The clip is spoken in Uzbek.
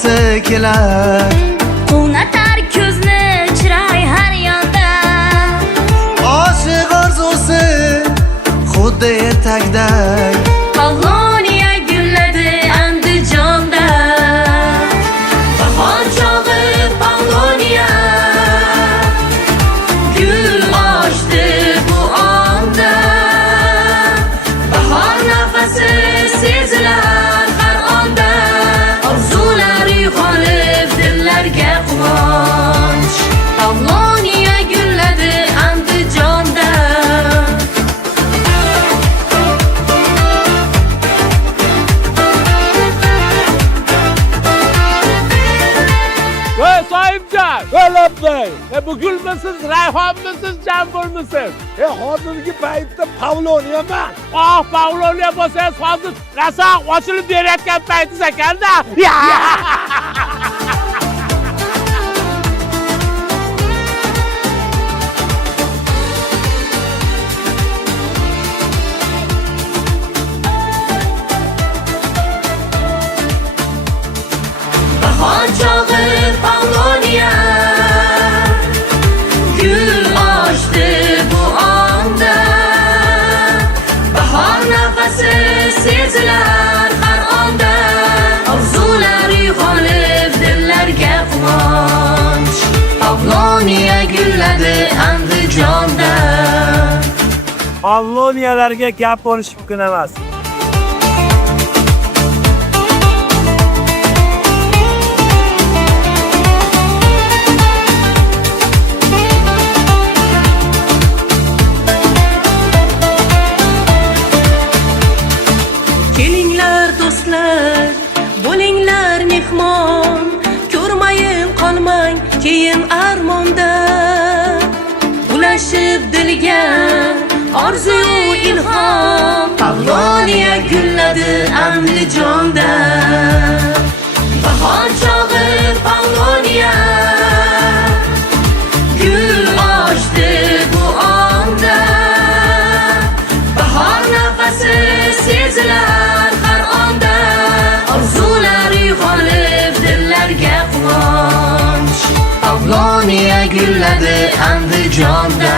bo'lgisi kelar. Quvnatar ko'zni chiroy har yonda. Oshiq orzusi xuddi ertakday. Pavloniya gulladi Andijonda. Bahor chog'i Pavloniya gul ochdi bu onda. Bahor nafasi sezilar har onda. Orzular uyg'onib dillarga quvonch. Pavloniya gulladi Andijonda. Voy sohibjon, o'labday. Bu gulmisiz, rayhonmisiz, jambulmisiz? Hozirgi paytda Pavloniyaman. Pavloniya bo'lsangiz, hozir rasoq ochilib berayotgan paytingiz ekanda. Bahor chog'i Pavloniya gul ochdi bu onda. Bahor nafasi sezilar har onda. Orzular uyg'onib dillarga quvonch. Pavloniya gulladi Andijonda. Pavloniyalarga gap bo'lish mumkin emas. Kelinglar do'stlar, bo'linglar mehmon, ko'rmayin qolmang keyin armonda. Ulashib dilga orzu ilhom, Pavloniya gulladi Andijonda. Bahor chog'i Pavloniya gul ochdi bu onda. Bahor nafasi sezilar har onda. Orzular uyg'onib dillarga quvonch. Pavloniya gulladi Andijonda.